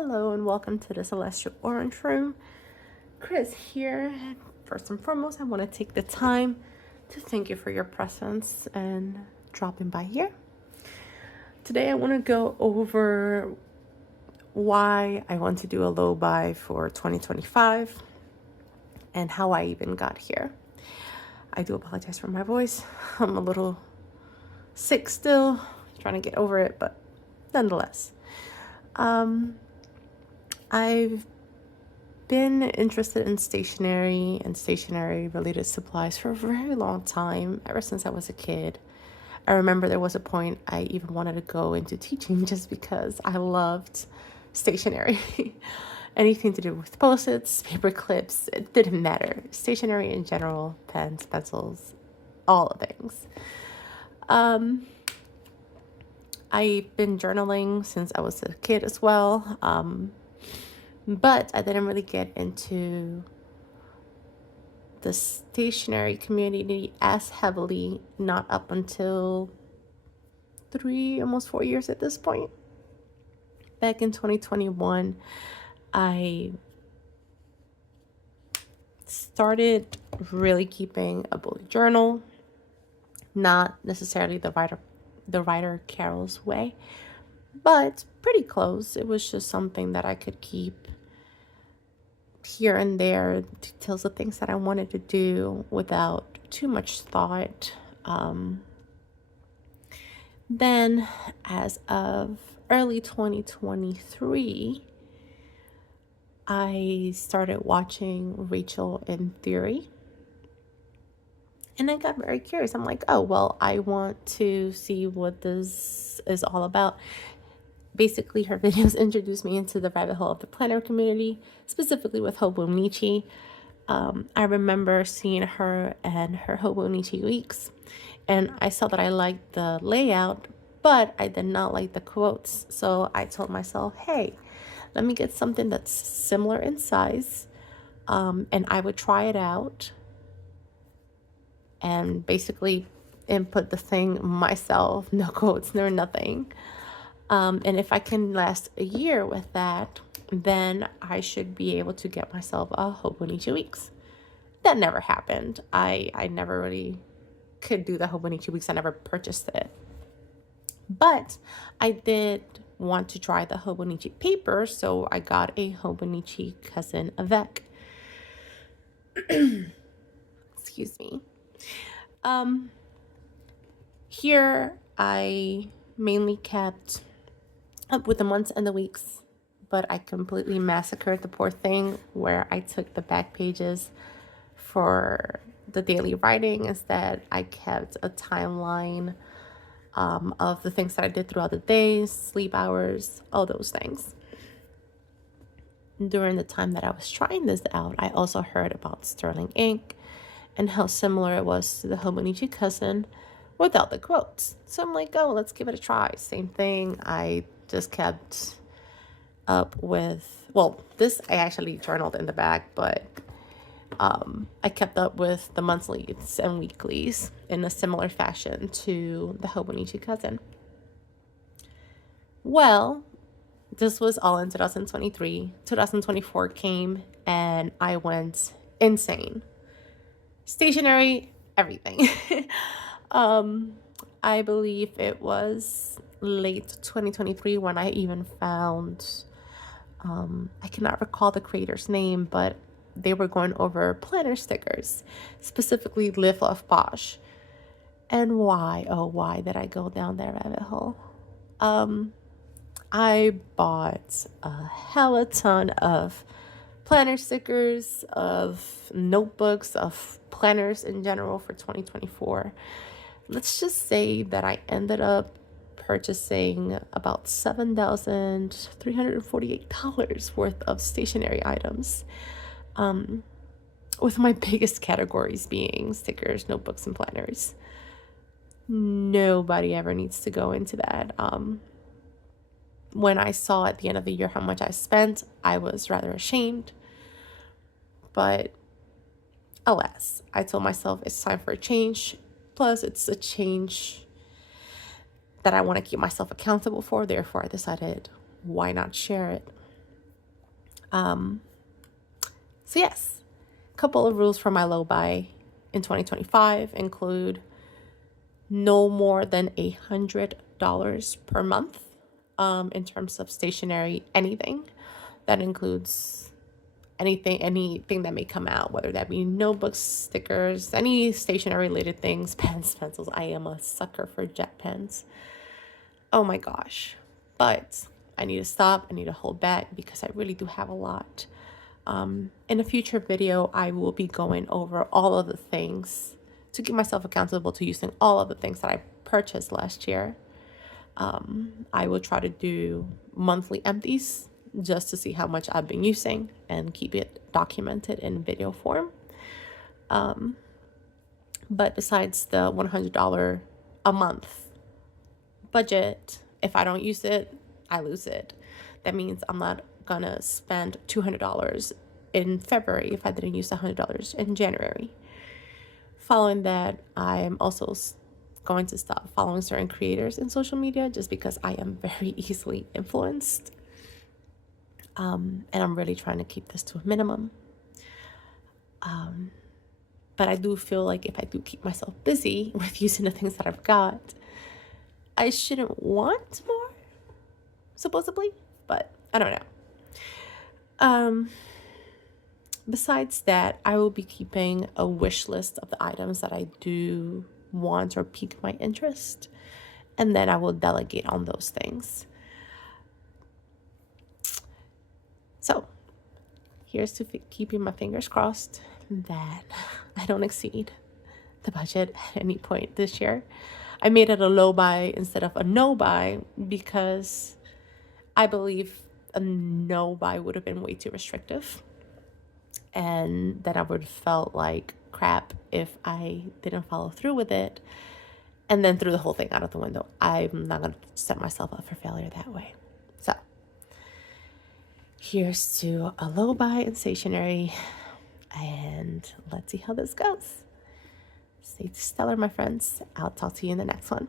Hello and welcome to the Celestial Orange Room. Chris here. First and foremost, I want to take the time to thank you for your presence and dropping by here. Today I want to go over why I want to do a low buy for 2025 and how I even got here. I do apologize for my voice. I'm a little sick still, trying to get over it, but nonetheless. I've been interested in stationery and stationery related supplies for a very long time, ever since I was a kid. I remember there was a point I even wanted to go into teaching just because I loved stationery. Anything to do with post-its, paper clips, it didn't matter. Stationery in general, pens, pencils, all the things. I've been journaling since I was a kid as well. But I didn't really get into the stationery community as heavily, not up until almost 4 years at this point. Back in 2021, I started really keeping a bullet journal, not necessarily the writer Carol's way, but pretty close. It was just something that I could keep here and there, details of things that I wanted to do without too much thought. Then, as of early 2023, I started watching Rachel in Theory. And I got very curious. I'm like, oh, well, I want to see what this is all about. Basically, her videos introduced me into the rabbit hole of the planner community, specifically with Hobonichi. I remember seeing her and her Hobonichi weeks, and I saw that I liked the layout, but I did not like the quotes. So I told myself, hey, let me get something that's similar in size, and I would try it out and basically input the thing myself, no quotes, no nothing. And if I can last a year with that, then I should be able to get myself a Hobonichi Weeks. That never happened. I never really could do the Hobonichi Weeks. I never purchased it. But I did want to try the Hobonichi paper, so I got a Hobonichi Cousin Avec. Excuse me. Here I mainly kept up with the months and the weeks, but I completely massacred the poor thing where I took the back pages for the daily writing. Instead, I kept a timeline of the things that I did throughout the day, sleep hours, all those things. During the time that I was trying this out, I also heard about Sterling Ink and how similar it was to the Hobonichi Cousin without the quotes. So I'm like, oh, let's give it a try. Same thing. I just kept up with, well, this I actually journaled in the back, but I kept up with the monthlies and weeklies in a similar fashion to the Hobonichi Cousin. Well, this was all in 2023. 2024 came and I went insane. Stationery, everything. I believe it was late 2023 when I even found, I cannot recall the creator's name, but they were going over planner stickers, specifically Live Love Posh. And why, oh, why did I go down that rabbit hole? I bought a hella ton of planner stickers, of notebooks, of planners in general for 2024. Let's just say that I ended up purchasing about $7,348 worth of stationery items, with my biggest categories being stickers, notebooks, and planners. Nobody ever needs to go into that. When I saw at the end of the year how much I spent, I was rather ashamed. But alas, I told myself it's time for a change. Plus, it's a change that I want to keep myself accountable for. Therefore, I decided, why not share it? Um, so yes, a couple of rules for my low buy in 2025 include no more than $100 per month in terms of stationery, anything. That includes anything that may come out, whether that be notebooks, stickers, any stationery related things, pens, pencils. I am a sucker for jet pens. Oh my gosh. But I need to stop. I need to hold back because I really do have a lot. In a future video, I will be going over all of the things to keep myself accountable to using all of the things that I purchased last year. I will try to do monthly empties just to see how much I've been using and keep it documented in video form. But besides the $100 a month budget, if I don't use it, I lose it. That means I'm not gonna spend $200 in February if I didn't use $100 in January. Following that, I'm also going to stop following certain creators in social media just because I am very easily influenced. And I'm really trying to keep this to a minimum. But I do feel like if I do keep myself busy with using the things that I've got, I shouldn't want more, supposedly, but I don't know. Besides that, I will be keeping a wish list of the items that I do want or pique my interest, and then I will delegate on those things. So here's to keeping my fingers crossed that I don't exceed the budget at any point this year. I made it a low buy instead of a no buy because I believe a no buy would have been way too restrictive, and then I would have felt like crap if I didn't follow through with it and then threw the whole thing out of the window. I'm not going to set myself up for failure that way. So here's to a low buy in stationery, and let's see how this goes. Stay stellar, my friends. I'll talk to you in the next one.